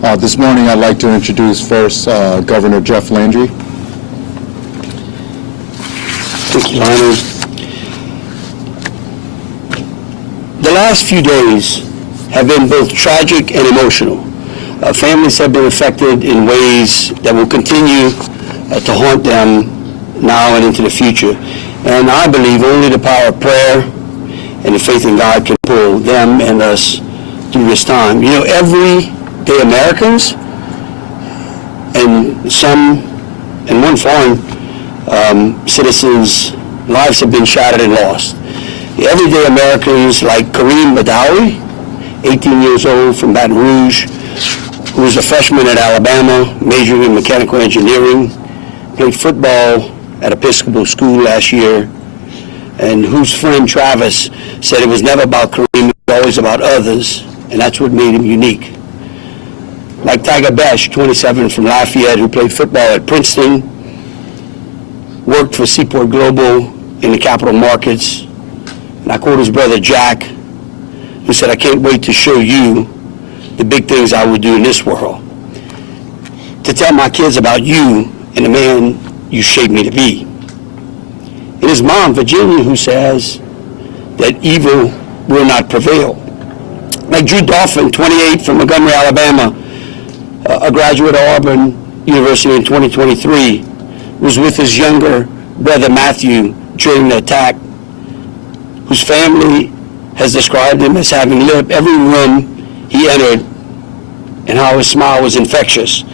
This morning, I'd like to introduce first Governor Jeff Landry. Thank you, Landry. The last few days have been both tragic and emotional. Families have been affected in ways that will continue to haunt them now and into the future. And I believe only the power of prayer and the faith in God can pull them and us through this time. You know, everyday Americans and one foreign citizens' lives have been shattered and lost. Everyday Americans like Kareem Badawi, 18 years old from Baton Rouge, who was a freshman at Alabama, majoring in mechanical engineering, played football at Episcopal School last year, and whose friend Travis said it was never about Kareem, it was always about others, and that's what made him unique. Like Tiger Besh, 27, from Lafayette, who played football at Princeton, worked for Seaport Global in the capital markets, and I quote his brother Jack, who said, "I can't wait to show you the big things I would do in this world. To tell my kids about you and the man you shaped me to be." And his mom, Virginia, who says that evil will not prevail. Like Drew Dolphin, 28, from Montgomery, Alabama, a graduate of Auburn University in 2023, was with his younger brother Matthew during the attack, whose family has described him as having lit up every room he entered, and how his smile was infectious.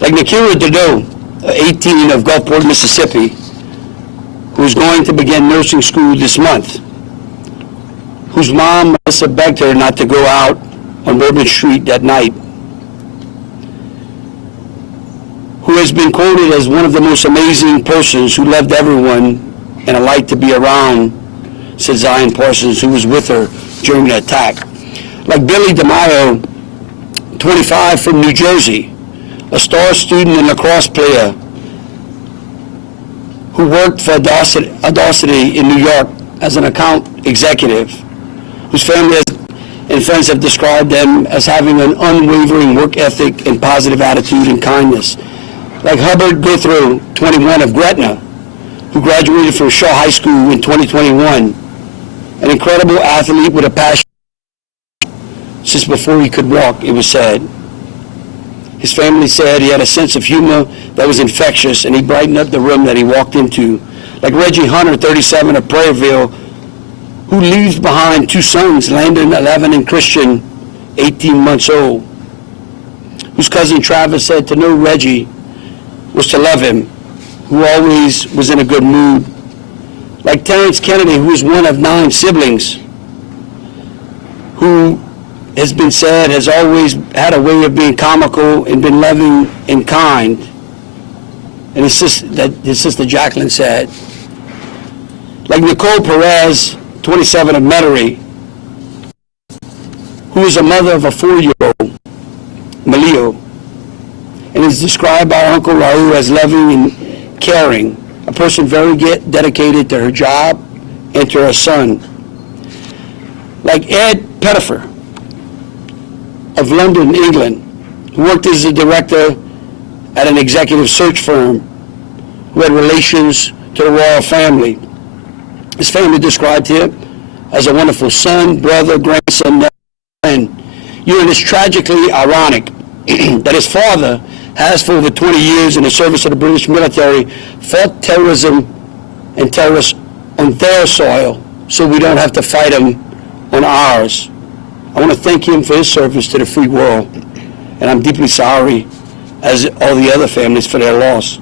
Like Nakira Dodo, 18, of Gulfport, Mississippi, who's going to begin nursing school this month, whose mom, Melissa, begged her not to go out on Bourbon Street that night, who has been quoted as one of the most amazing persons who loved everyone and a light to be around, said Zion Parsons, who was with her during the attack. Like Billy DeMaio, 25, from New Jersey, a star student and lacrosse player who worked for Audacity in New York as an account executive, whose family and friends have described them as having an unwavering work ethic and positive attitude and kindness. Like Hubbard Guthrie, 21, of Gretna, who graduated from Shaw High School in 2021, an incredible athlete with a passion since before he could walk, it was said. His family said he had a sense of humor that was infectious, and he brightened up the room that he walked into. Like Reggie Hunter, 37, of Prairieville, who leaves behind two sons, Landon, 11, and Christian, 18 months old, whose cousin Travis said to know Reggie was to love him, who always was in a good mood. Like Terrence Kennedy, who is one of 9 siblings, who has been said has always had a way of being comical and been loving and kind. And his sister Jacqueline said. Like Nicole Perez, 27, of Metairie, who is a mother of a 4-year-old, Malio, and is described by her Uncle Raul as loving and caring, a person very dedicated to her job and to her son. Like Ed Pettifer, of London, England, who worked as a director at an executive search firm, who had relations to the royal family. His family described him as a wonderful son, brother, grandson, and you know, it's tragically ironic that his father has, for over 20 years in the service of the British military, fought terrorism and terrorists on their soil, so we don't have to fight them on ours. I want to thank him for his service to the free world, and I'm deeply sorry, as all the other families, for their loss.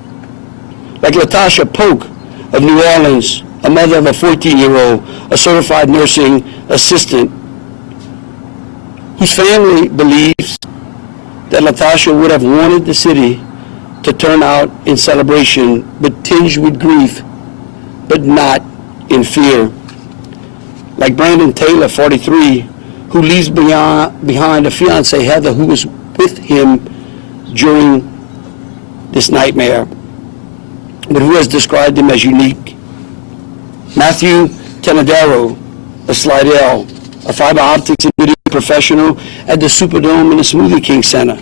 Like Latasha Polk, of New Orleans, a mother of a 14-year-old, a certified nursing assistant, whose family believes that Latasha would have wanted the city to turn out in celebration, but tinged with grief, but not in fear. Like Brandon Taylor, 43, who leaves behind a fiancée, Heather, who was with him during this nightmare, but who has described him as unique. Matthew Tenadero of Slidell, a fiber optics and video professional at the Superdome and the Smoothie King Center,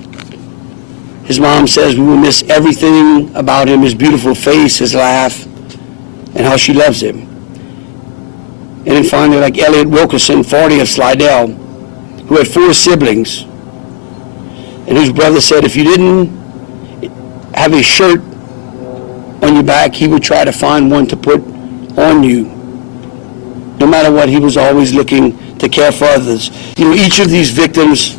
His mom says we will miss everything about him, his beautiful face, his laugh, and how she loves him. And then finally, like Elliot Wilkerson, 40 of Slidell, who had 4 siblings, and whose brother said if you didn't have a shirt on your back, he would try to find one to put on you. No matter what, he was always looking to care for others. You know, each of these victims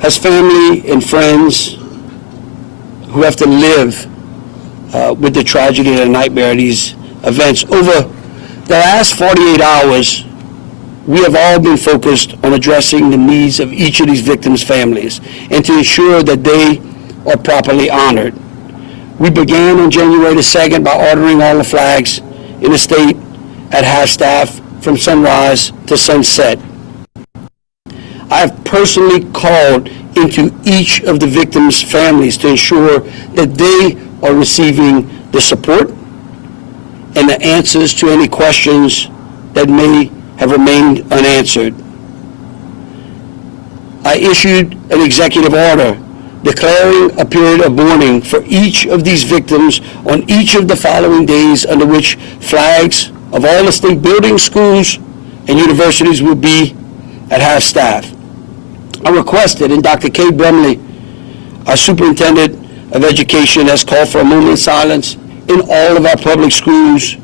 has family and friends who have to live with the tragedy and the nightmare of these events. Over the last 48 hours, we have all been focused on addressing the needs of each of these victims' families and to ensure that they are properly honored. We began on January the 2nd by ordering all the flags in the state at half-staff from sunrise to sunset. I have personally called into each of the victims' families to ensure that they are receiving the support and the answers to any questions that may have remained unanswered. I issued an executive order declaring a period of mourning for each of these victims on each of the following days under which flags of all the state buildings, schools, and universities will be at half-staff. I requested, and Dr. Kay Brumley, our superintendent of education, has called for a moment of silence in all of our public schools,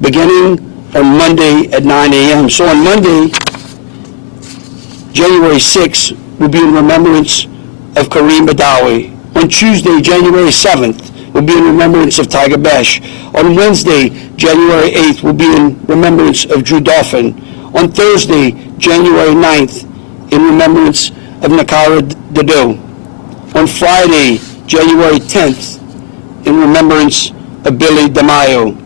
beginning on Monday at 9 a.m. So on Monday, January 6th, will be in remembrance of Kareem Badawi. On Tuesday, January 7th, will be in remembrance of Tiger Besh. On Wednesday, January 8th, will be in remembrance of Drew Dolphin. On Thursday, January 9th, in remembrance of Nakara Dado. On Friday, January 10th, in remembrance of Billy DeMaio.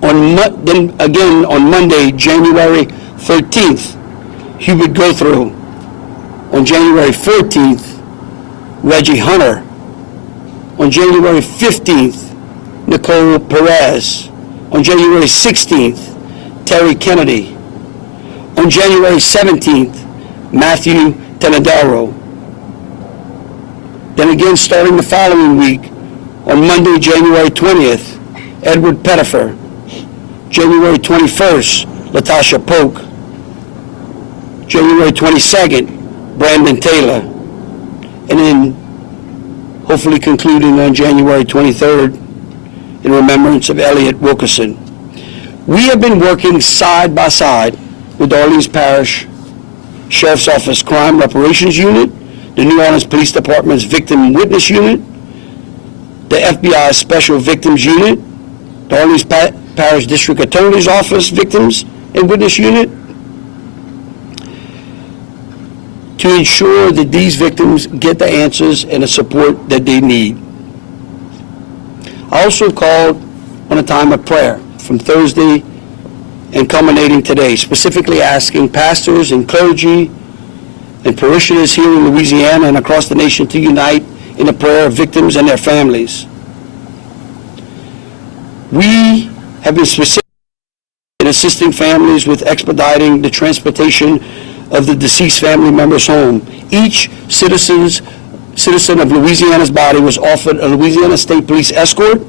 Then again on Monday, January 13th, Hubert Guthrie. On January 14th, Reggie Hunter. On January 15th, Nicole Perez. On January 16th, Terry Kennedy. On January 17th, Matthew Tenadaro. Then again, starting the following week, on Monday, January 20th, Edward Pettifer. January 21st, Latasha Polk. January 22nd, Brandon Taylor. And then hopefully concluding on January 23rd in remembrance of Elliot Wilkerson. We have been working side by side with Orleans Parish Sheriff's Office Crime Reparations Unit, the New Orleans Police Department's Victim Witness Unit, the FBI Special Victims Unit, the Orleans Parish District Attorney's Office Victims and Witness Unit, to ensure that these victims get the answers and the support that they need. I also called on a time of prayer from Thursday and culminating today, specifically asking pastors and clergy and parishioners here in Louisiana and across the nation to unite in the prayer of victims and their families. We have been specific in assisting families with expediting the transportation of the deceased family members home. Each citizen of Louisiana's body was offered a Louisiana State Police escort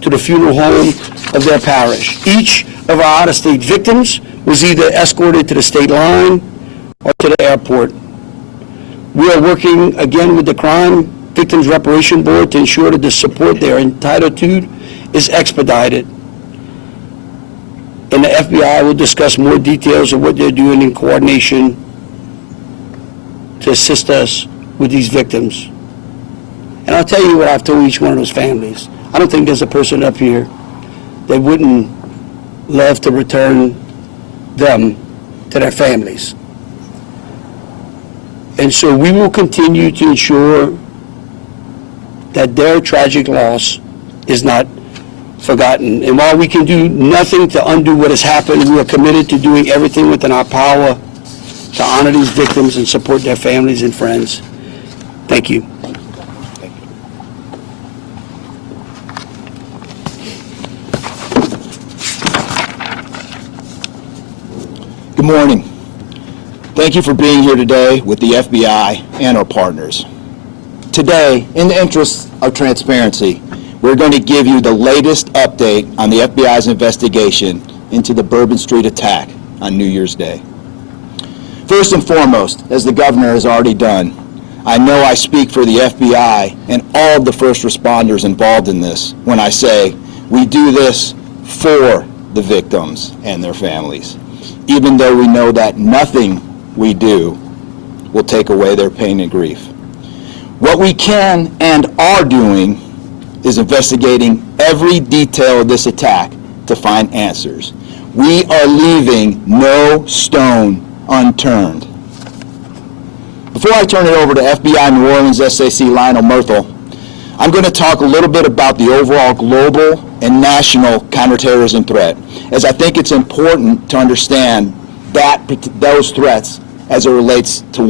to the funeral home of their parish. Each of our out-of-state victims was either escorted to the state line or to the airport. We are working again with the Crime Victims Reparation Board to ensure that the support they are entitled to is expedited. And the FBI will discuss more details of what they're doing in coordination to assist us with these victims. And I'll tell you what I've told each one of those families. I don't think there's a person up here that wouldn't love to return them to their families. And so we will continue to ensure that their tragic loss is not forgotten. And while we can do nothing to undo what has happened, we are committed to doing everything within our power to honor these victims and support their families and friends. Thank you. Good morning. Thank you for being here today with the FBI and our partners. Today, in the interest of transparency, we're going to give you the latest update on the FBI's investigation into the Bourbon Street attack on New Year's Day. First and foremost, as the governor has already done, I know I speak for the FBI and all of the first responders involved in this when I say we do this for the victims and their families, even though we know that nothing we do will take away their pain and grief. What we can and are doing is investigating every detail of this attack to find answers. We are leaving no stone unturned. Before I turn it over to FBI New Orleans SAC Lionel Murthel, I'm going to talk a little bit about the overall global and national counterterrorism threat, as I think it's important to understand those threats as it relates to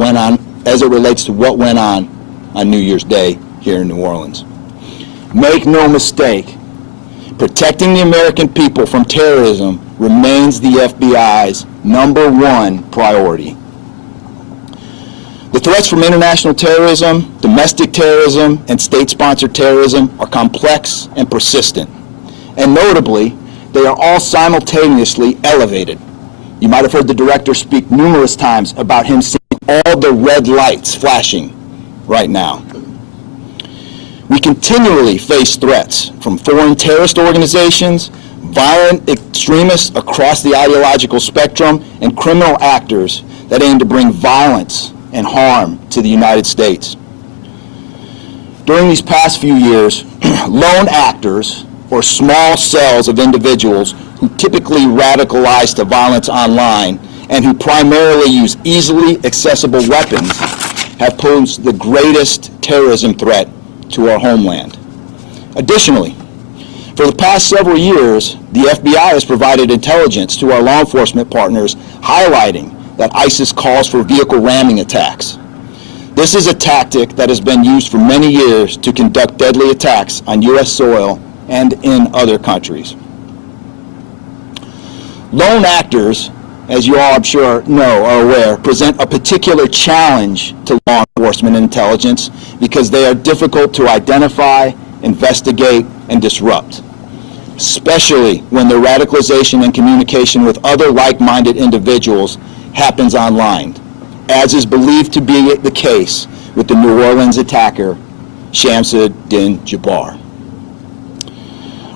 what went on New Year's Day here in New Orleans. Make no mistake, protecting the American people from terrorism remains the FBI's #1 priority. The threats from international terrorism, domestic terrorism, and state-sponsored terrorism are complex and persistent. And notably, they are all simultaneously elevated. You might have heard the director speak numerous times about him seeing all the red lights flashing right now. We continually face threats from foreign terrorist organizations, violent extremists across the ideological spectrum, and criminal actors that aim to bring violence and harm to the United States. During these past few years, lone actors, or small cells of individuals who typically radicalize to violence online and who primarily use easily accessible weapons, have posed the greatest terrorism threat to our homeland. Additionally, for the past several years, the FBI has provided intelligence to our law enforcement partners highlighting that ISIS calls for vehicle ramming attacks. This is a tactic that has been used for many years to conduct deadly attacks on U.S. soil and in other countries. Lone actors, as you all I'm sure know, are aware, present a particular challenge to law enforcement intelligence because they are difficult to identify, investigate, and disrupt, especially when their radicalization and communication with other like-minded individuals happens online, as is believed to be the case with the New Orleans attacker, Shamsuddin Jabbar.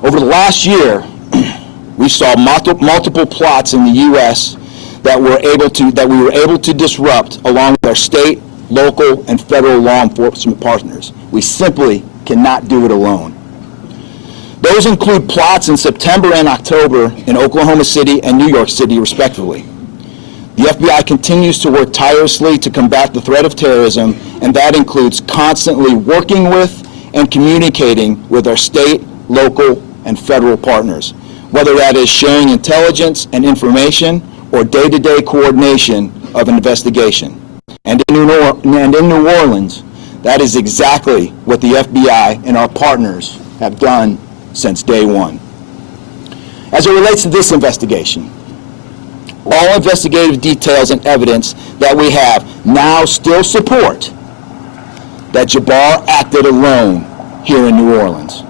Over the last year, we saw multiple plots in the U.S. that we were able to disrupt along with our state, local, and federal law enforcement partners. We simply cannot do it alone. Those include plots in September and October in Oklahoma City and New York City, respectively. The FBI continues to work tirelessly to combat the threat of terrorism, and that includes constantly working with and communicating with our state, local, and federal partners, whether that is sharing intelligence and information or day-to-day coordination of an investigation. And in New Orleans, that is exactly what the FBI and our partners have done since day one. As it relates to this investigation, all investigative details and evidence that we have now still support that Jabbar acted alone here in New Orleans.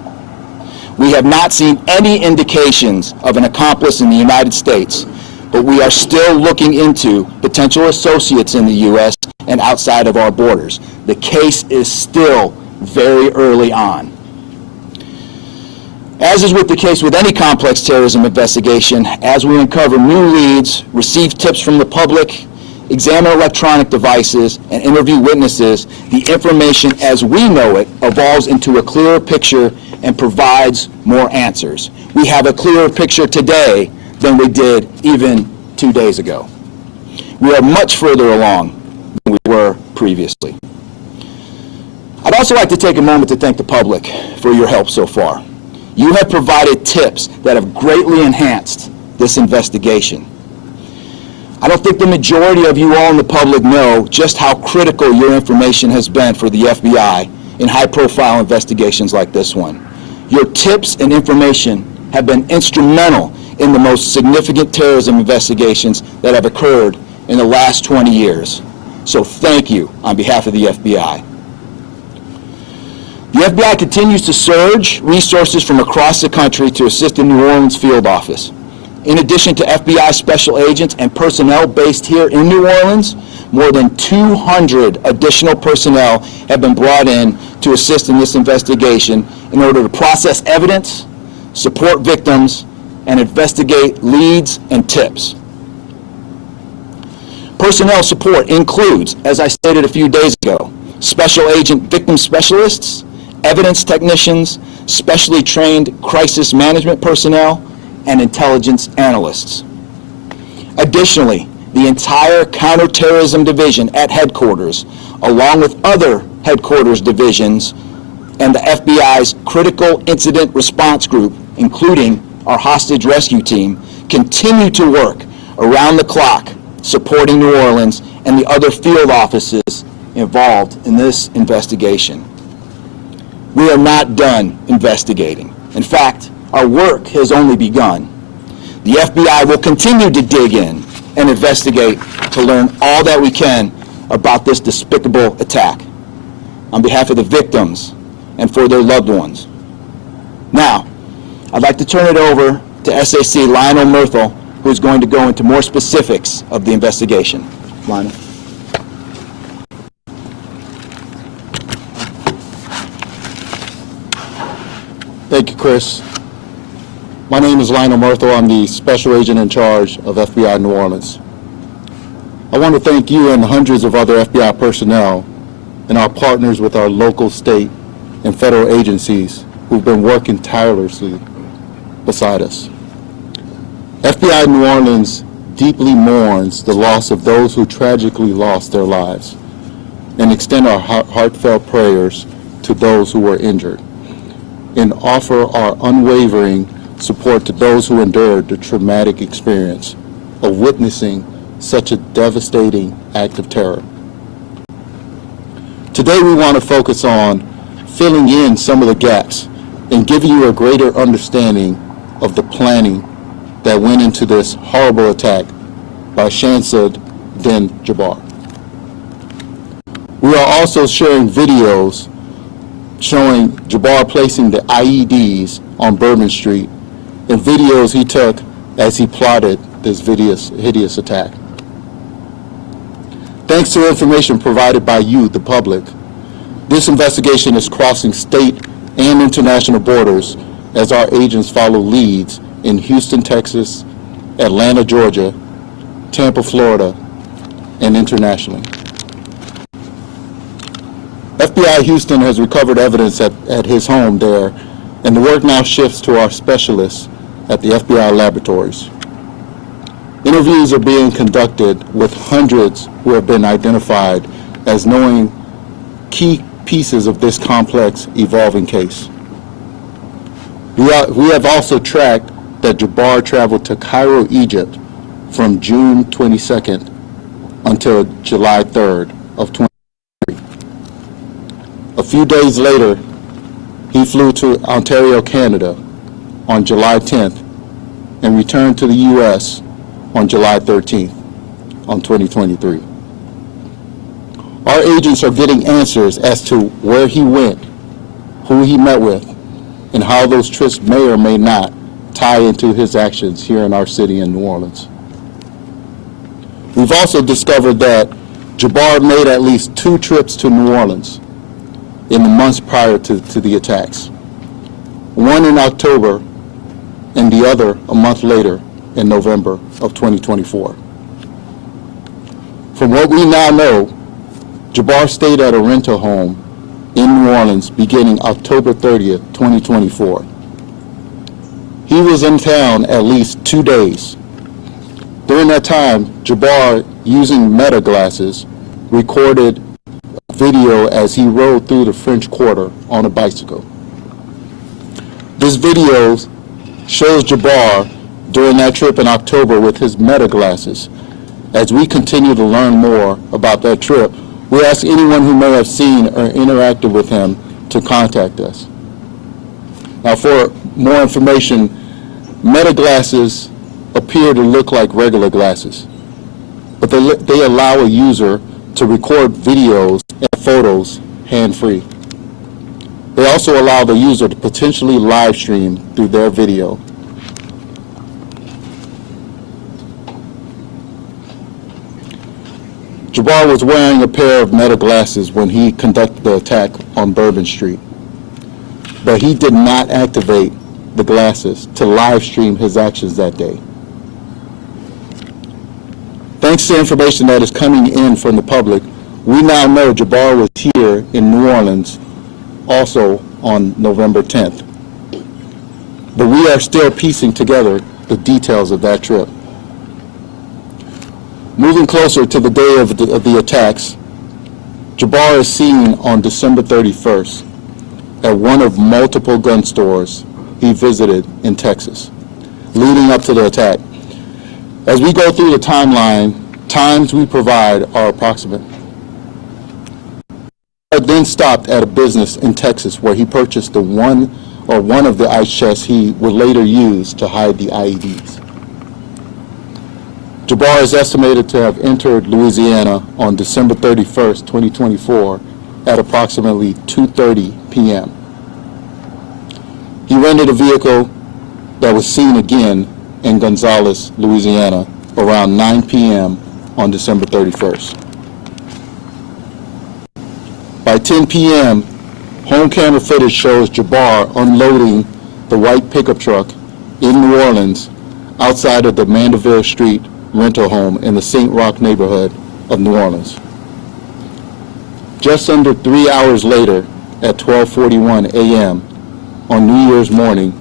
We have not seen any indications of an accomplice in the United States, but we are still looking into potential associates in the U.S. and outside of our borders. The case is still very early on. As is with the case with any complex terrorism investigation, as we uncover new leads, receive tips from the public, examine electronic devices, and interview witnesses, the information as we know it evolves into a clearer picture and provides more answers. We have a clearer picture today than we did even 2 days ago. We are much further along than we were previously. I'd also like to take a moment to thank the public for your help so far. You have provided tips that have greatly enhanced this investigation. I don't think the majority of you all in the public know just how critical your information has been for the FBI in high-profile investigations like this one. Your tips and information have been instrumental in the most significant terrorism investigations that have occurred in the last 20 years. So thank you on behalf of the FBI. The FBI continues to surge resources from across the country to assist the New Orleans field office. In addition to FBI special agents and personnel based here in New Orleans, more than 200 additional personnel have been brought in to assist in this investigation in order to process evidence, support victims, and investigate leads and tips. Personnel support includes, as I stated a few days ago, special agent victim specialists, evidence technicians, specially trained crisis management personnel, and intelligence analysts. Additionally, the entire counterterrorism division at headquarters, along with other headquarters divisions, and the FBI's critical incident response group, including our hostage rescue team, continue to work around the clock supporting New Orleans and the other field offices involved in this investigation. We are not done investigating. In fact, our work has only begun. The FBI will continue to dig in and investigate to learn all that we can about this despicable attack on behalf of the victims and for their loved ones. Now, I'd like to turn it over to SAC Lionel Murthel, who is going to go into more specifics of the investigation. Lionel. Thank you, Chris. My name is Lionel Murthel. I'm the Special Agent in charge of FBI New Orleans. I want to thank you and hundreds of other FBI personnel and our partners with our local, state, and federal agencies who've been working tirelessly beside us. FBI New Orleans deeply mourns the loss of those who tragically lost their lives and extend our heartfelt prayers to those who were injured, and offer our unwavering support to those who endured the traumatic experience of witnessing such a devastating act of terror. Today we want to focus on filling in some of the gaps and giving you a greater understanding of the planning that went into this horrible attack by Shamsud bin Jabbar. We are also sharing videos showing Jabbar placing the IEDs on Bourbon Street and videos he took as he plotted this hideous attack. Thanks to information provided by you, the public, this investigation is crossing state and international borders as our agents follow leads in Houston, Texas, Atlanta, Georgia, Tampa, Florida, and internationally. FBI Houston has recovered evidence at his home there, and the work now shifts to our specialists at the FBI laboratories. Interviews are being conducted with hundreds who have been identified as knowing key pieces of this complex, evolving case. We have also tracked that Jabbar traveled to Cairo, Egypt from June 22nd until July 3rd of 2023. A few days later, he flew to Ontario, Canada on July 10th and returned to the U.S. on July 13th on 2023. Our agents are getting answers as to where he went, who he met with, and how those trips may or may not tie into his actions here in our city in New Orleans. We've also discovered that Jabbar made at least 2 trips to New Orleans in the months prior to the attacks. One in October and the other a month later in November of 2024. From what we now know, Jabbar stayed at a rental home in New Orleans beginning October 30th, 2024. He was in town at least 2 days. During that time, Jabbar, using Meta glasses, recorded a video as he rode through the French Quarter on a bicycle. This video shows Jabbar during that trip in October with his Meta glasses. As we continue to learn more about that trip, we ask anyone who may have seen or interacted with him to contact us. Now, for more information, Meta glasses appear to look like regular glasses, but they allow a user to record videos and photos hand-free. They also allow the user to potentially live stream through their video. Jabbar was wearing a pair of Meta glasses when he conducted the attack on Bourbon Street, but he did not activate the glasses to live stream his actions that day. Thanks to information that is coming in from the public, we now know Jabbar was here in New Orleans also on November 10th. But we are still piecing together the details of that trip. Moving closer to the day of the attacks, Jabbar is seen on December 31st at one of multiple gun stores he visited in Texas, leading up to the attack. As we go through the timeline, times we provide are approximate. Jabbar then stopped at a business in Texas where he purchased one of the ice chests he would later use to hide the IEDs. Jabbar is estimated to have entered Louisiana on December 31st, 2024 at approximately 2:30 p.m. He rented a vehicle that was seen again in Gonzales, Louisiana around 9 p.m. on December 31st. By 10 p.m., home camera footage shows Jabbar unloading the white pickup truck in New Orleans outside of the Mandeville Street rental home in the St. Roch neighborhood of New Orleans. Just under 3 hours later, at 12:41 a.m. on New Year's morning,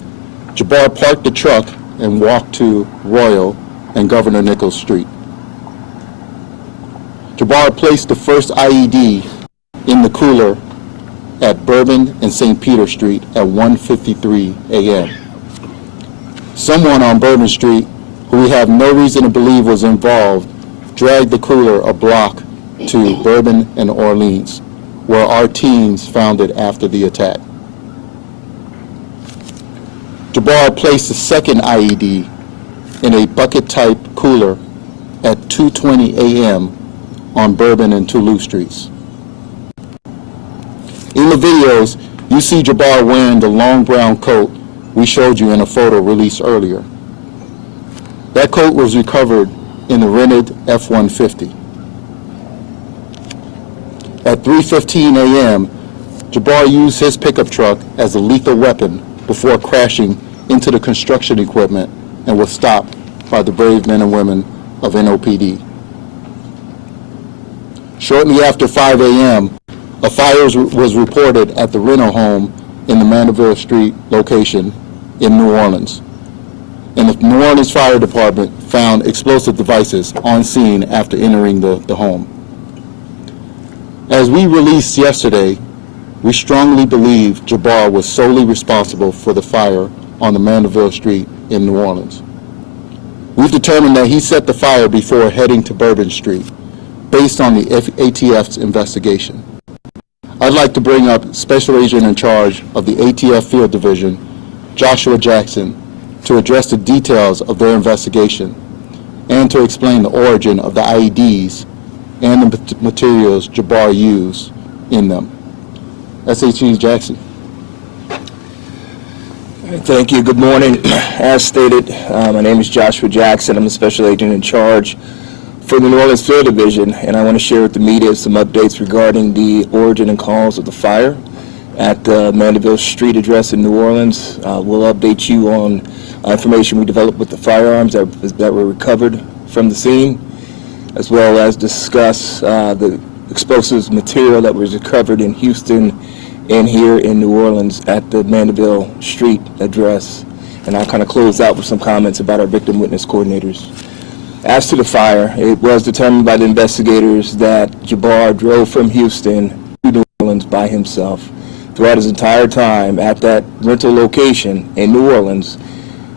Jabbar parked the truck and walked to Royal and Governor Nichols Street. Jabbar placed the first IED in the cooler at Bourbon and St. Peter Street at 1:53 a.m. Someone on Bourbon Street, who we have no reason to believe was involved, dragged the cooler a block to Bourbon and Orleans, where our teams found it after the attack. Jabbar placed the second IED in a bucket-type cooler at 2:20 a.m. on Bourbon and Toulouse Streets. In the videos, you see Jabbar wearing the long brown coat we showed you in a photo released earlier. That coat was recovered in the rented F-150. At 3:15 a.m., Jabbar used his pickup truck as a lethal weapon before crashing into the construction equipment and was stopped by the brave men and women of NOPD. Shortly after 5 a.m., a fire was reported at the rental home in the Mandeville Street location in New Orleans, and the New Orleans Fire Department found explosive devices on scene after entering the home. As we released yesterday, we strongly believe Jabbar was solely responsible for the fire on the Mandeville Street in New Orleans. We've determined that he set the fire before heading to Bourbon Street, based on the ATF's investigation. I'd like to bring up Special Agent in charge of the ATF Field Division, Joshua Jackson, to address the details of their investigation and to explain the origin of the IEDs and the materials Jabbar used in them. SAG Jackson. Thank you. Good morning. As stated, my name is Joshua Jackson. I'm the Special Agent in charge for the New Orleans Field Division, and I want to share with the media some updates regarding the origin and cause of the fire at the Mandeville Street address in New Orleans. We'll update you on information we developed with the firearms that were recovered from the scene, as well as discuss the explosives material that was recovered in Houston and here in New Orleans at the Mandeville Street address. And I'll kind of close out with some comments about our victim witness coordinators. As to the fire, it was determined by the investigators that Jabbar drove from Houston to New Orleans by himself. Throughout his entire time at that rental location in New Orleans,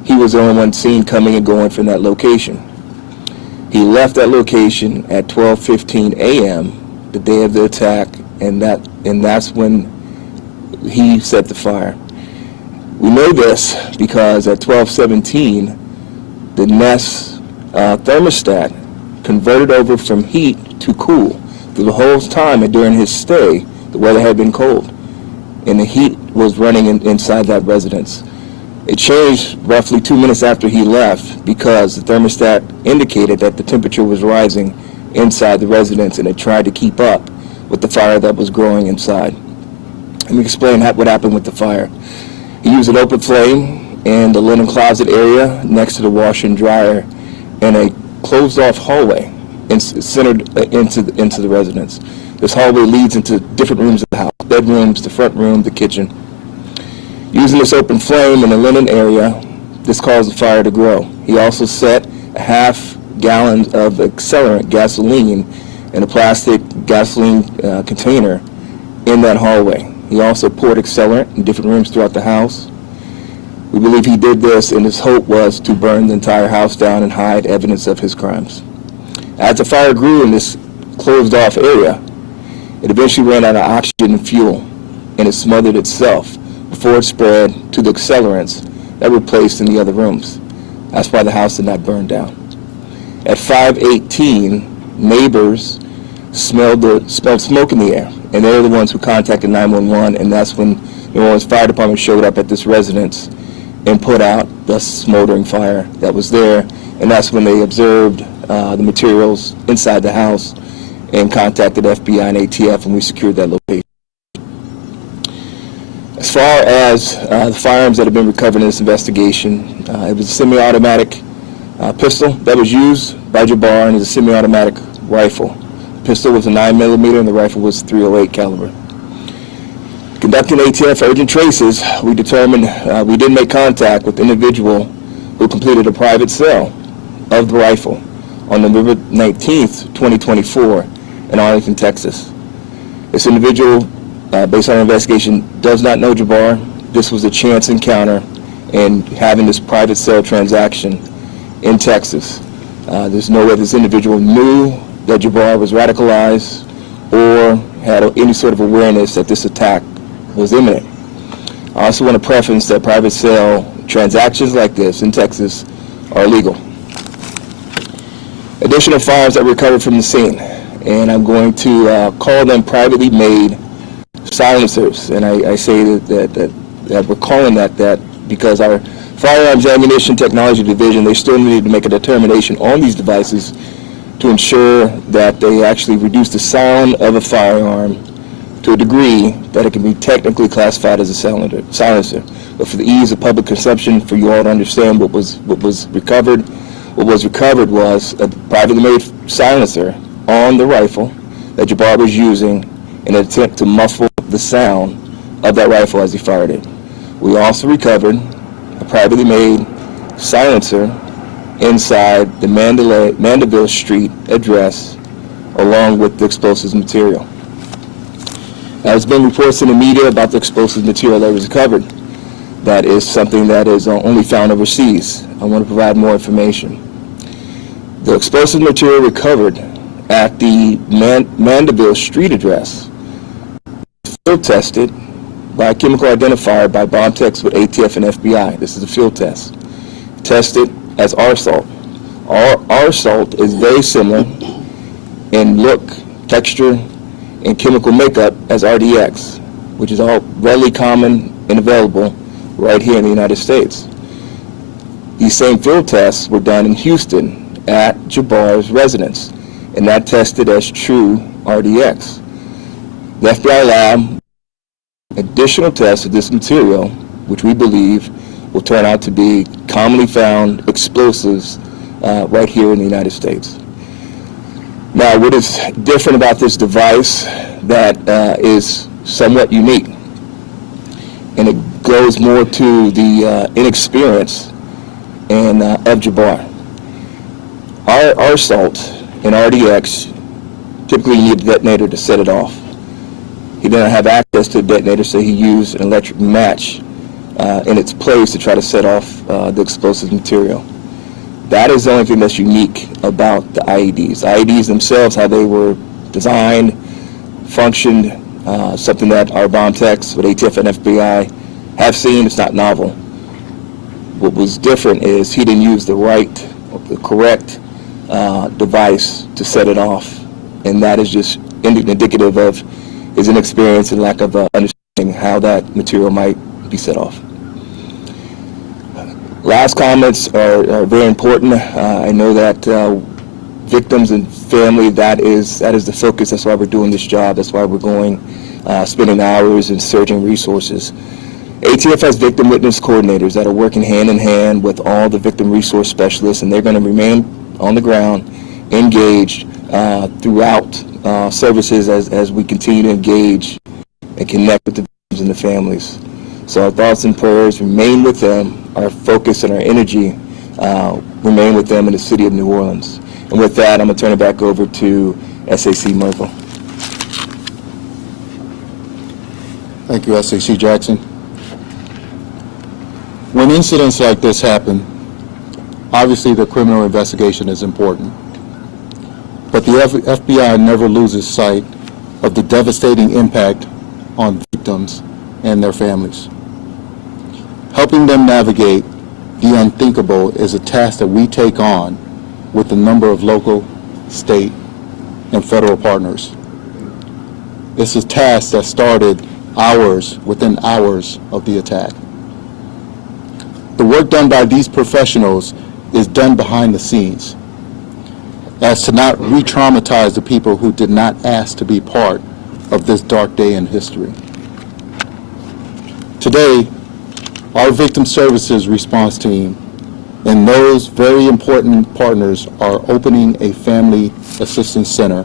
he was the only one seen coming and going from that location. He left that location at 12:15 a.m. the day of the attack, and that's when he set the fire. We know this because at 12:17, the Nest thermostat converted over from heat to cool. Through the whole time and during his stay, the weather had been cold. and the heat was running inside that residence. It changed roughly 2 minutes after he left because the thermostat indicated that the temperature was rising inside the residence, and it tried to keep up with the fire that was growing inside. Let me explain what happened with the fire. He used an open flame in the linen closet area next to the washer and dryer in a closed-off hallway centered into the residence. This hallway leads into different rooms of the house, bedrooms, the front room, the kitchen. Using this open flame in the linen area, this caused the fire to grow. He also set a half gallon of accelerant gasoline in a plastic gasoline container in that hallway. He also poured accelerant in different rooms throughout the house. We believe he did this, and his hope was to burn the entire house down and hide evidence of his crimes. As the fire grew in this closed-off area, it eventually ran out of oxygen and fuel, and it smothered itself before it spread to the accelerants that were placed in the other rooms. That's why the house did not burn down. At 5:18, neighbors smelled smoke in the air, and they're the ones who contacted 911, and that's when the New Orleans Fire Department showed up at this residence and put out the smoldering fire that was there, and that's when they observed the materials inside the house and contacted FBI and ATF, and we secured that location. As far as the firearms that have been recovered in this investigation, it was a semi-automatic pistol that was used by Jabbar, and it's a semi-automatic rifle. The pistol was a 9mm and the rifle was .308 caliber. Conducting ATF urgent traces, we determined we did make contact with the individual who completed a private sale of the rifle on November 19th, 2024 in Arlington, Texas. This individual, based on our investigation, does not know Jabbar. This was a chance encounter in having this private sale transaction in Texas. There's no way this individual knew that Jabbar was radicalized or had any sort of awareness that this attack was imminent. I also want to preface that private sale transactions like this in Texas are illegal. Additional firearms that were recovered from the scene, and I'm going to call them privately made silencers, and I say that we're calling that because our Firearms Ammunition Technology Division, they still need to make a determination on these devices to ensure that they actually reduce the sound of a firearm to a degree that it can be technically classified as a silencer. But for the ease of public consumption, for you all to understand what was recovered was a privately made silencer on the rifle that Jabbar was using in an attempt to muffle the sound of that rifle as he fired it. We also recovered a privately made silencer inside the Mandeville Street address along with the explosives material. There's been reports in the media about the explosive material that was recovered. That is something that is only found overseas. I want to provide more information. The explosive material recovered at the Mandeville Street address was field tested by a chemical identifier by bomb techs with ATF and FBI. This is a field test. Tested as R salt. R salt is very similar in look, texture, and chemical makeup as RDX, which is all readily common and available right here in the United States. These same field tests were done in Houston at Jabbar's residence, and that tested as true RDX. The FBI lab additional tests of this material, which we believe will turn out to be commonly found explosives right here in the United States. Now, what is different about this device that is somewhat unique, and it goes more to the inexperience of Jabbar. Our salt and RDX, typically you need a detonator to set it off. He didn't have access to a detonator, so he used an electric match in its place to try to set off the explosive material. That is the only thing that's unique about the IEDs. IEDs themselves, how they were designed, functioned, something that our bomb techs with ATF and FBI have seen. It's not novel. What was different is he didn't use the correct device to set it off, and that is just indicative of his inexperience and lack of understanding. how that material might be set off. Last comments are very important. I know that victims and family, that is the focus. That's why we're doing this job. That's why we're going, spending hours and surging resources. ATF has victim witness coordinators that are working hand in hand with all the victim resource specialists, and they're going to remain on the ground, engaged throughout services as we continue to engage and connect with the victims and the families. So our thoughts and prayers remain with them. Our focus and our energy remain with them in the city of New Orleans. And with that, I'm going to turn it back over to SAC Merkel. Thank you, SAC Jackson. When incidents like this happen, obviously the criminal investigation is important. But the FBI never loses sight of the devastating impact on victims and their families. Helping them navigate the unthinkable is a task that we take on with a number of local, state, and federal partners. It's a task that started within hours of the attack. The work done by these professionals is done behind the scenes, as to not re-traumatize the people who did not ask to be part of this dark day in history. Today, our Victim Services Response Team and those very important partners are opening a Family Assistance Center,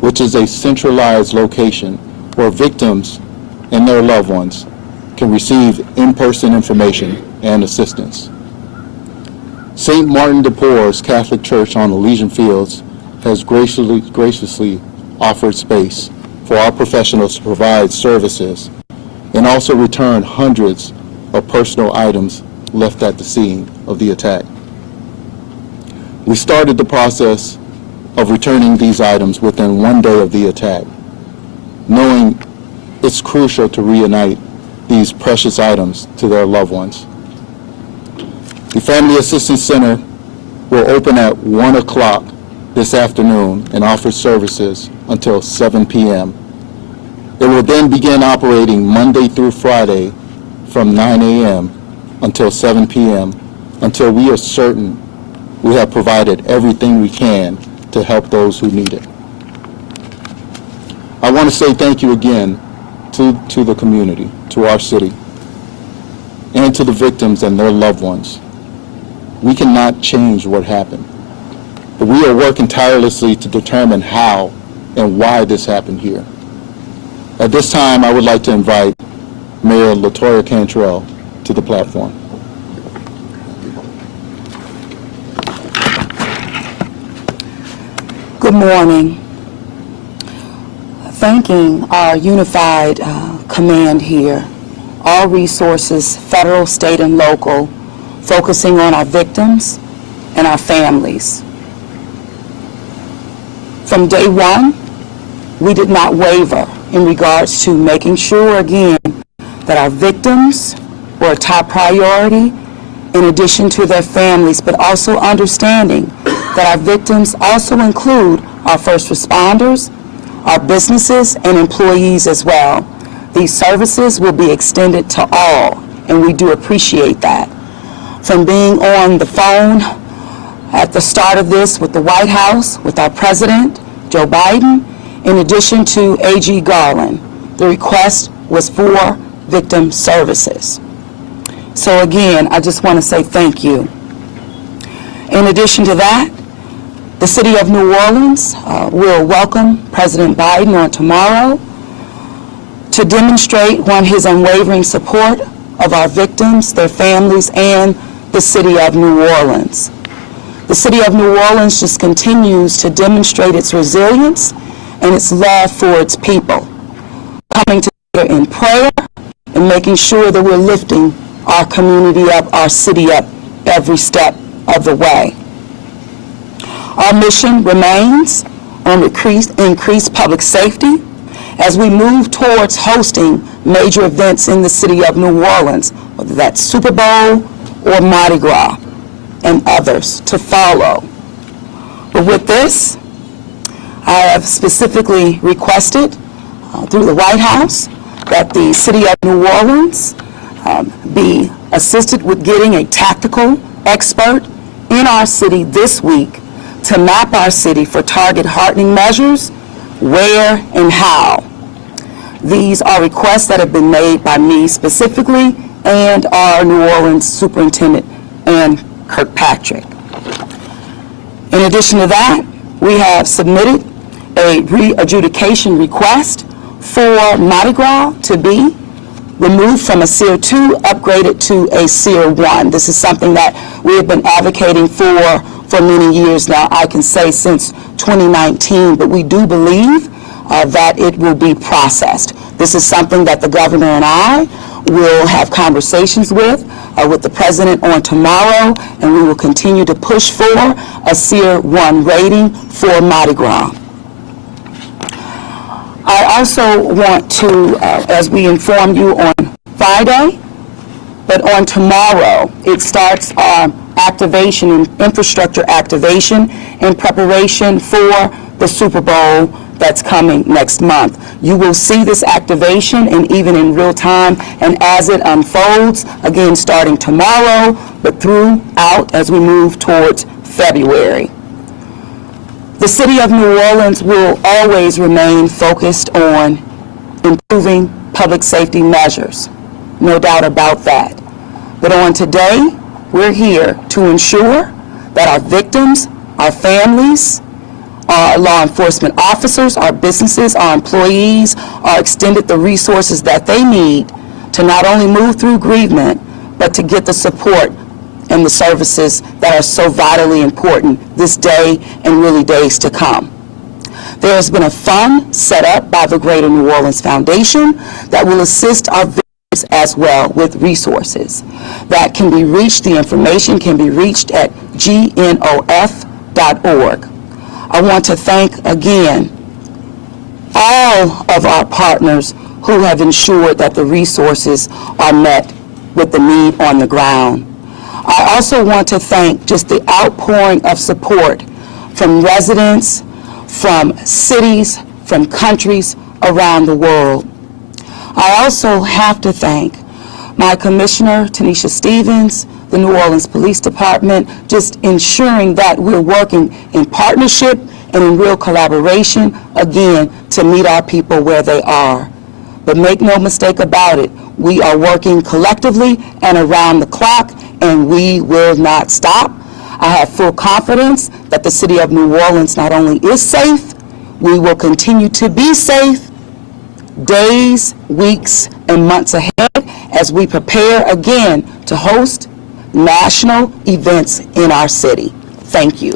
which is a centralized location where victims and their loved ones can receive in-person information and assistance. St. Martin de Porres Catholic Church on Elysian Fields has graciously offered space for our professionals to provide services and also return hundreds of personal items left at the scene of the attack. We started the process of returning these items within one day of the attack, knowing it's crucial to reunite these precious items to their loved ones. The Family Assistance Center will open at 1 o'clock this afternoon and offer services until 7 p.m. It will then begin operating Monday through Friday from 9 a.m. until 7 p.m. until we are certain we have provided everything we can to help those who need it. I want to say thank you again to the community, to our city, and to the victims and their loved ones. We cannot change what happened, but we are working tirelessly to determine how and why this happened here. At this time, I would like to invite Mayor LaToya Cantrell to the platform. Good morning. Thanking our unified command here, all resources, federal, state, and local, focusing on our victims and our families. From day one, we did not waver in regards to making sure, again, that our victims were a top priority in addition to their families, but also understanding that our victims also include our first responders, our businesses, and employees as well. These services will be extended to all, and we do appreciate that. From being on the phone at the start of this with the White House, with our President, Joe Biden, in addition to AG Garland, the request was for victim services. So again, I just want to say thank you. In addition to that, the City of New Orleans will welcome President Biden on tomorrow to demonstrate, one, his unwavering support of our victims, their families, and the City of New Orleans. The City of New Orleans just continues to demonstrate its resilience and its love for its people, coming together in prayer and making sure that we're lifting our community up, our city up, every step of the way. Our mission remains on increased public safety as we move towards hosting major events in the city of New Orleans, whether that's Super Bowl or Mardi Gras, and others to follow. But with this, I have specifically requested through the White House that the City of New Orleans be assisted with getting a tactical expert in our city this week to map our city for target hardening measures, where and how. These are requests that have been made by me specifically and our New Orleans Superintendent, Ann Kirkpatrick. In addition to that, we have submitted a re-adjudication request for Mardi Gras to be removed from a Tier 2, upgraded to a Tier 1. This is something that we have been advocating for many years now, I can say since 2019, but we do believe that it will be processed. This is something that the governor and I will have conversations with the president on tomorrow, and we will continue to push for a Tier 1 rating for Mardi Gras. I also want to, as we informed you on Friday, but on tomorrow, it starts our activation and infrastructure activation in preparation for the Super Bowl that's coming next month. You will see this activation and even in real time and as it unfolds, again starting tomorrow, but throughout as we move towards February. The City of New Orleans will always remain focused on improving public safety measures, no doubt about that. But on today, we're here to ensure that our victims, our families, our law enforcement officers, our businesses, our employees are extended the resources that they need to not only move through bereavement, but to get the support and the services that are so vitally important this day and really days to come. There has been a fund set up by the Greater New Orleans Foundation that will assist our victims as well with resources that can be reached. The information can be reached at gnof.org. I want to thank again all of our partners who have ensured that the resources are met with the need on the ground. I also want to thank just the outpouring of support from residents, from cities, from countries around the world. I also have to thank my Commissioner, Tanisha Stevens, the New Orleans Police Department, just ensuring that we're working in partnership and in real collaboration, again, to meet our people where they are. But make no mistake about it, we are working collectively and around the clock, and we will not stop. I have full confidence that the City of New Orleans not only is safe, we will continue to be safe days, weeks, and months ahead as we prepare again to host national events in our city. Thank you.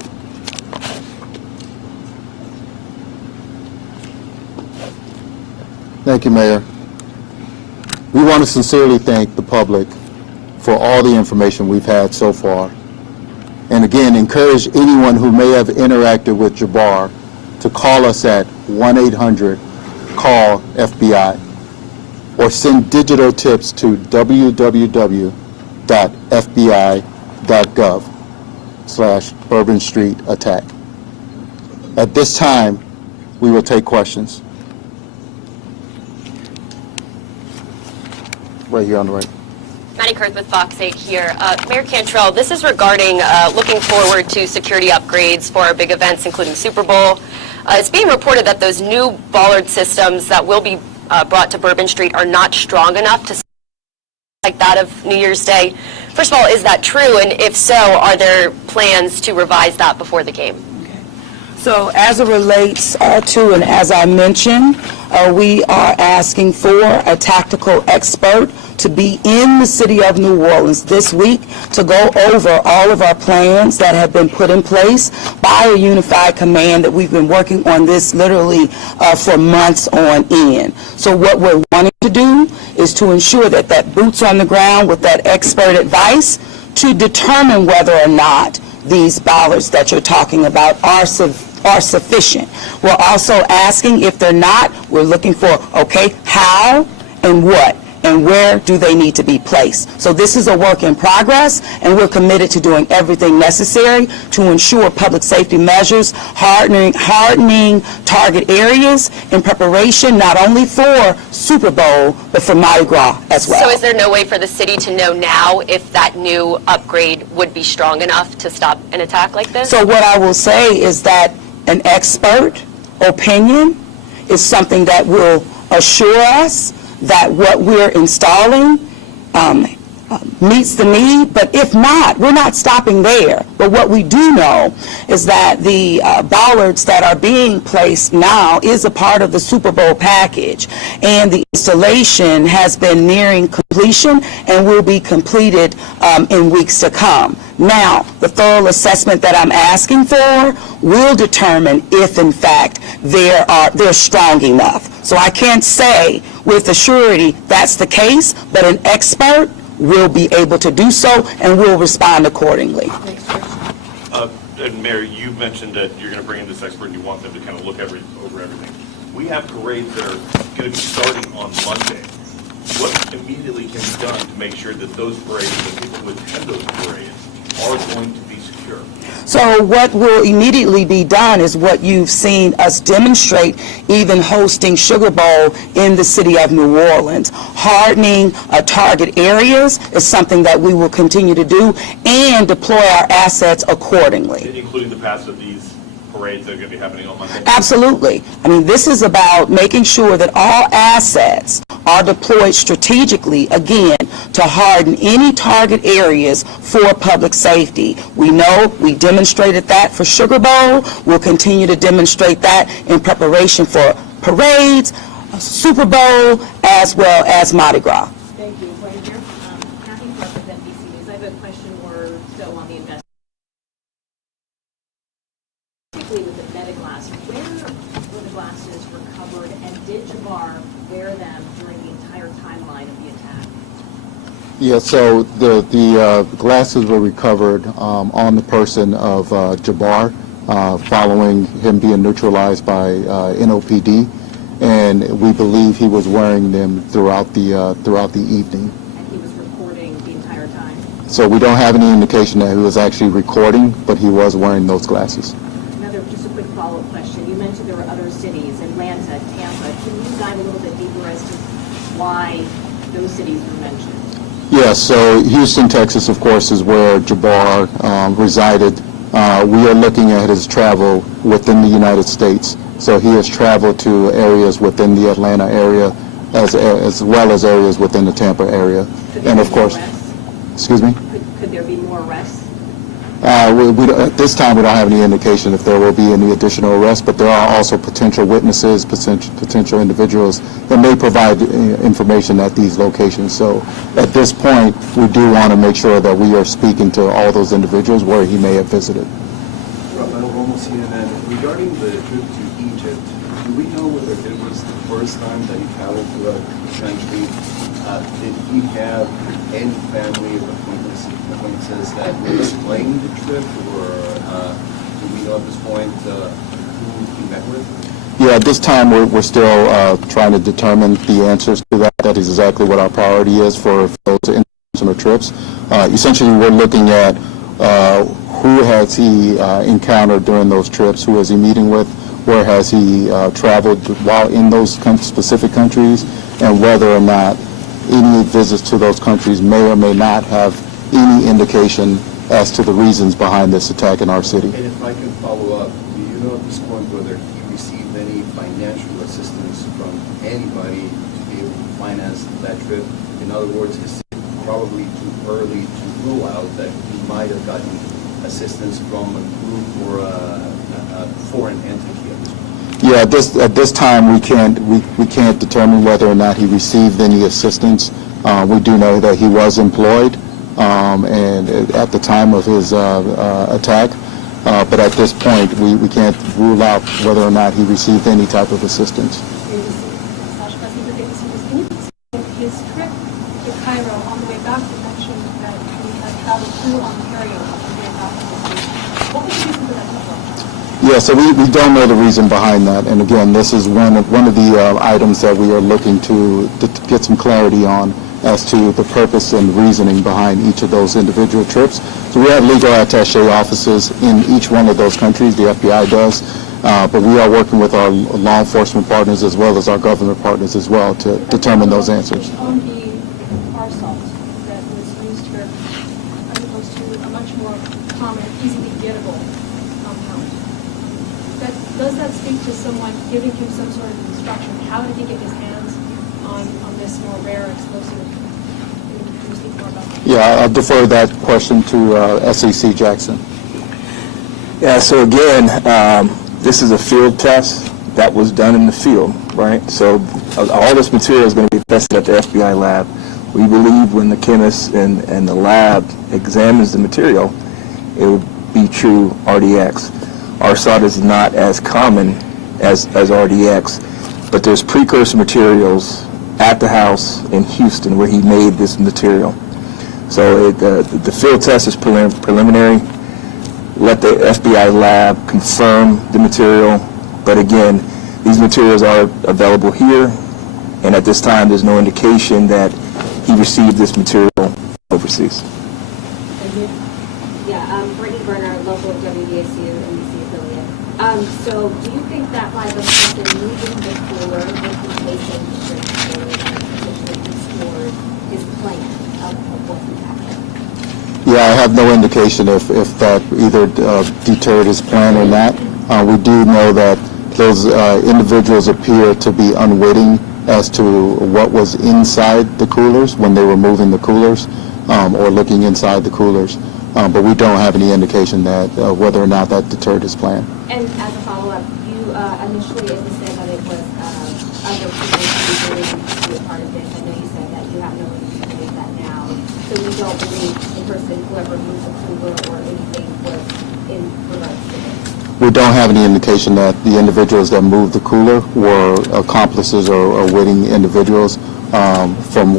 Thank you, Mayor. We want to sincerely thank the public for all the information we've had so far. And again, encourage anyone who may have interacted with Jabbar to call us at 1-800-CALL-FBI or send digital tips to www.fbi.gov/Bourbon Street attack. At this time, we will take questions. Right here on the right. Maddie Kurth with Fox 8 here. Mayor Cantrell, this is regarding looking forward to security upgrades for our big events, including Super Bowl. It's being reported that those new bollard systems that will be brought to Bourbon Street are not strong enough to like that of New Year's Day. First of all, is that true? And if so, are there plans to revise that before the game? So as it relates to, and as I mentioned, we are asking for a tactical expert to be in the City of New Orleans this week to go over all of our plans that have been put in place by a unified command that we've been working on this literally for months on end. So what we're wanting to do is to ensure that that boots on the ground with that expert advice to determine whether or not these bollards that you're talking about are sufficient. We're also asking if they're not, we're looking for, okay, how and what? and where do they need to be placed. So this is a work in progress, and we're committed to doing everything necessary to ensure public safety measures, hardening target areas in preparation not only for Super Bowl, but for Mardi Gras as well. So is there no way for the city to know now if that new upgrade would be strong enough to stop an attack like this? So what I will say is that an expert opinion is something that will assure us that what we're installing meets the need, but if not, we're not stopping there. But what we do know is that the bollards that are being placed now is a part of the Super Bowl package, and the installation has been nearing completion and will be completed in weeks to come. Now, the thorough assessment that I'm asking for will determine if, in fact, they're strong enough. So I can't say with a surety that's the case, but an expert will be able to do so and will respond accordingly. And Mayor, you mentioned that you're going to bring in this expert and you want them to kind of look over everything. We have parades that are going to be starting on Monday. What immediately can be done to make sure that those parades, the people who attend those parades, are going to be secure? So what will immediately be done is what you've seen us demonstrate, even hosting Sugar Bowl in the city of New Orleans. Hardening target areas is something that we will continue to do and deploy our assets accordingly. Including the passage of these parades that are going to be happening on Monday? Absolutely. I mean, this is about making sure that all assets are deployed strategically, again, to harden any target areas for public safety. We know we demonstrated that for Sugar Bowl. We'll continue to demonstrate that in preparation for parades, Super Bowl, as well as Mardi Gras. Thank you. Right here. Kathy Clark with NBC News. I have a question or so on the investigation. Particularly with the meta glass, where were the glasses recovered, and did Jabbar wear them during the entire timeline of the attack? Yeah, so the glasses were recovered on the person of Jabbar following him being neutralized by NOPD, and we believe he was wearing them throughout the evening. And he was recording the entire time? So we don't have any indication that he was actually recording, but he was wearing those glasses. Another, just a quick follow-up question. You mentioned there were other cities, Atlanta, Tampa. Can you dive a little bit deeper as to why those cities were mentioned? Yeah, so Houston, Texas, of course, is where Jabbar resided. We are looking at his travel within the United States. So he has traveled to areas within the Atlanta area as well as areas within the Tampa area. And of course, excuse me? Could there be more arrests? At this time, we don't have any indication if there will be any additional arrests, but there are also potential witnesses, potential individuals that may provide information at these locations. So at this point, we do want to make sure that we are speaking to all those individuals where he may have visited. Regarding the trip to Egypt, do we know whether it was the first time that he traveled to a country? Did he have any family or acquaintances that were explaining the trip, or do we know at this point who he met with? Yeah, at this time we're still trying to determine the answers to that. That is exactly what our priority is for those international trips. Essentially, we're looking at who has he encountered during those trips, who is he meeting with, where has he traveled while in those specific countries, and whether or not any visits to those countries may or may not have any indication as to the reasons behind this attack in our city. And if I can follow up, do you know at this point whether he received any financial assistance from anybody to be able to finance that trip? In other words, is it probably too early to rule out that he might have gotten assistance from a group or a foreign entity at this point? Yeah, at this time we can't determine whether or not he received any assistance. We do know that he was employed, and at the time of his attack, but at this point we can't rule out whether or not he received any type of assistance. His trip to Cairo on the way back, you mentioned that he had traveled through Ontario on the way back to the station. What was the reason for that travel? Yeah, so we don't know the reason behind that, and again, this is one of the items that we are looking to get some clarity on as to the purpose and reasoning behind each of those individual trips. So we have legal attaché offices in each one of those countries, the FBI does, but we are working with our law enforcement partners as well as our government partners as well to determine those answers. On the arsalt that was used for, as opposed to a much more common, easily gettable compound. Does that speak to someone giving him some sort of instruction? How did he get his hands on this more rare explosive? Can you speak more about that? Yeah, I'll defer that question to SAC Jackson. Yeah, so again, this is a field test that was done in the field, right? So all this material is going to be tested at the FBI lab. We believe when the chemist and the lab examines the material, it will be true RDX. Arsalt is not as common as RDX, but there's precursor materials at the house in Houston where he made this material. So the field test is preliminary. Let the FBI lab confirm the material, but again, these materials are available here, and at this time there's no indication that he received this material overseas. Brittany Berner, local WDSU NBC affiliate. So do you think that by the person moving the cooler with the placing the drink cooler that potentially restored his plan of what he happened? Yeah, I have no indication if that either deterred his plan or not. We do know that those individuals appear to be unwitting as to what was inside the coolers when they were moving the coolers or looking inside the coolers. But we don't have any indication that whether or not that deterred his plan. And as a follow-up, you initially said that it was other people who were to be a part of this. I know you said that you have no reason to believe that now. So you don't believe the person, whoever moved the cooler or anything, was in regards to this? We don't have any indication that the individuals that moved the cooler were accomplices or witting individuals. From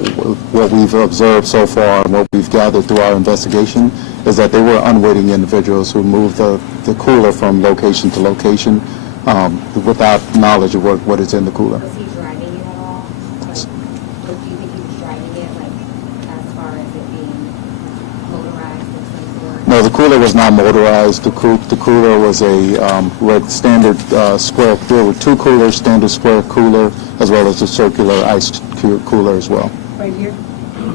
what we've observed so far and what we've gathered through our investigation is that they were unwitting individuals who moved the cooler from location to location without knowledge of what is in the cooler. Was he driving it at all? Like, do you think he was driving it, like, as far as it being motorized of some sort? No, the cooler was not motorized. The cooler was a standard square. There were two coolers, standard square cooler, as well as a circular ice cooler as well. Right here.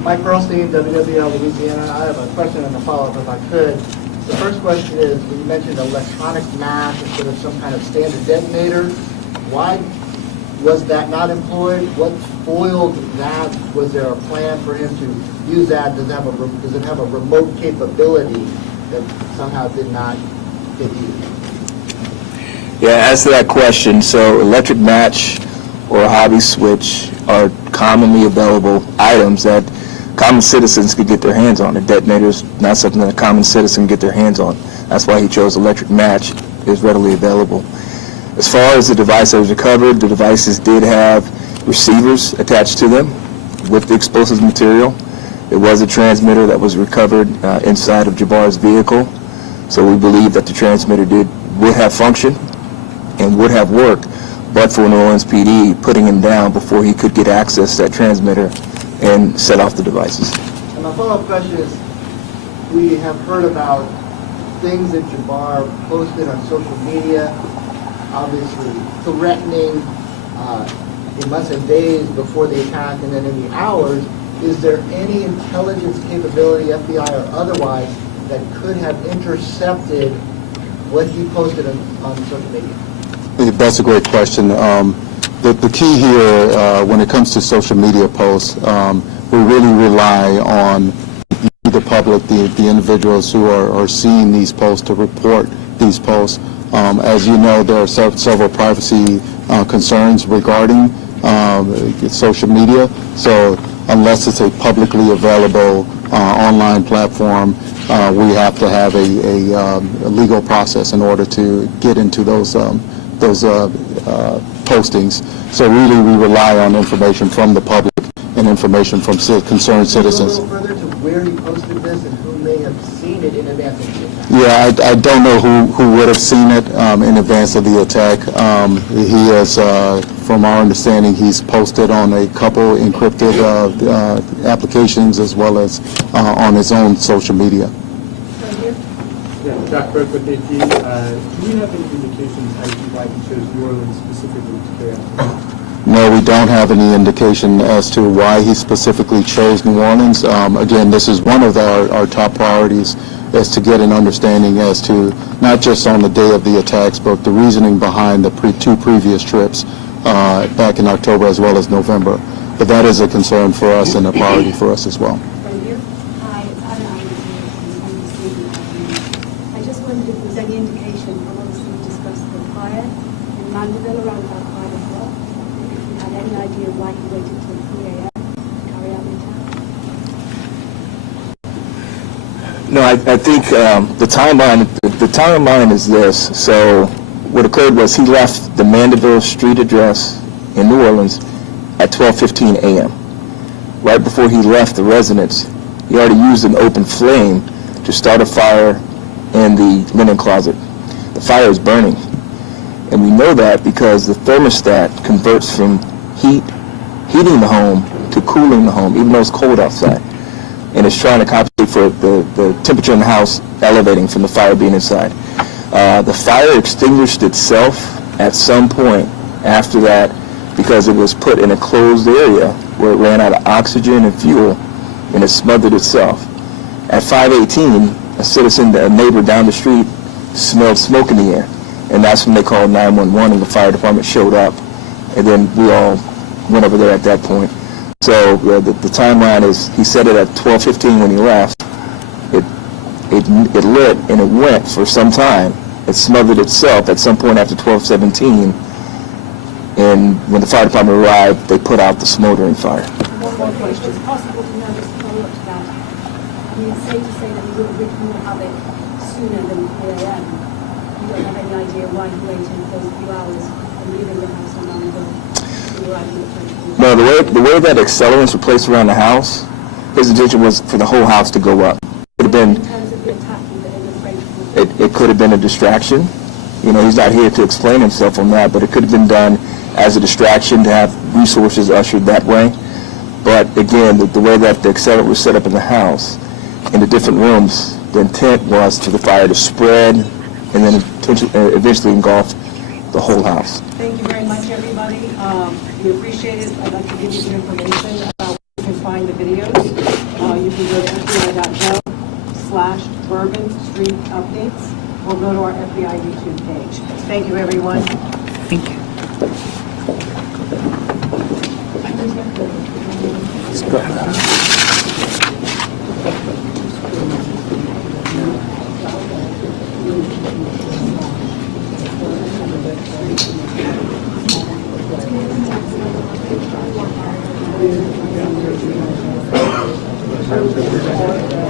Mike Pearlstein, WWL Louisiana. I have a question and a follow-up if I could. The first question is, when you mentioned electronic match instead of some kind of standard detonator, why was that not employed? What foiled that? Was there a plan for him to use that? Does it have a remote capability that somehow did not get used? Yeah, as to that question, so electric match or a hobby switch are commonly available items that common citizens could get their hands on. A detonator is not something that a common citizen can get their hands on. That's why he chose electric match. It is readily available. As far as the device that was recovered, the devices did have receivers attached to them with the explosive material. There was a transmitter that was recovered inside of Jabbar's vehicle. So we believe that the transmitter would have functioned and would have worked, but for New Orleans PD putting him down before he could get access to that transmitter and set off the devices. And my follow-up question is, we have heard about things that Jabbar posted on social media, obviously threatening in months and days before the attack and then in the hours. Is there any intelligence capability, FBI or otherwise, that could have intercepted what he posted on social media? That's a great question. The key here, when it comes to social media posts, we really rely on the public, the individuals who are seeing these posts to report these posts. As you know, there are several privacy concerns regarding social media. So unless it's a publicly available online platform, we have to have a legal process in order to get into those postings. So really we rely on information from the public and information from concerned citizens. A little further to where he posted this and who may have seen it in advance of the attack? Yeah, I don't know who would have seen it in advance of the attack. He has, from our understanding, he's posted on a couple encrypted applications as well as on his own social media. Right here? Yeah, Jack Burke with AP. Do we have any indications as to why he chose New Orleans specifically to carry out the attack? No, we don't have any indication as to why he specifically chose New Orleans. Again, this is one of our top priorities, is to get an understanding as to not just on the day of the attacks, but the reasoning behind the two previous trips back in October as well as November. But that is a concern for us and a priority for us as well. Right here? Hi, it's Adam I just wondered if there was any indication, and obviously we discussed the fire in Mandeville around about 5 o'clock, if you had any idea why he waited till 3 a.m. to carry out the attack? No, I think the timeline is this. So what occurred was he left the Mandeville Street address in New Orleans at 12:15 a.m. Right before he left the residence, he already used an open flame to start a fire in the linen closet. The fire is burning. And we know that because the thermostat converts from heating the home to cooling the home, even though it's cold outside. And it's trying to compensate for the temperature in the house elevating from the fire being inside. The fire extinguished itself at some point after that because it was put in a closed area where it ran out of oxygen and fuel, and it smothered itself. At 5:18, a neighbor down the street, smelled smoke in the air, and that's when they called 911 and the fire department showed up, and then we all went over there at that point. So the timeline is, he said it at 12:15 when he left. It lit and it went for some time. It smothered itself at some point after 12:17, and when the fire department arrived, they put out the smoldering fire. One more question. Is it possible to know, just to follow up to that? I mean, it's safe to say that he would have it sooner than 3 a.m. You don't have any idea why he waited those few hours and leaving the house on Mandeville to arrive in the French. No, the way that accelerants were placed around the house, his intention was for the whole house to go up. It could have been, In terms of the attack in the French. it could have been a distraction. You know, he's not here to explain himself on that, but it could have been done as a distraction to have resources ushered that way. But again, the way that the accelerant was set up in the house, in the different rooms, the intent was for the fire to spread and then eventually engulf the whole house. Thank you very much, everybody. We appreciate it. I'd like to give you some information about where you can find the videos. You can go to FBI.gov/Bourbon Street Updates or go to our FBI YouTube page. Thank you, everyone. Thank you. Thank you.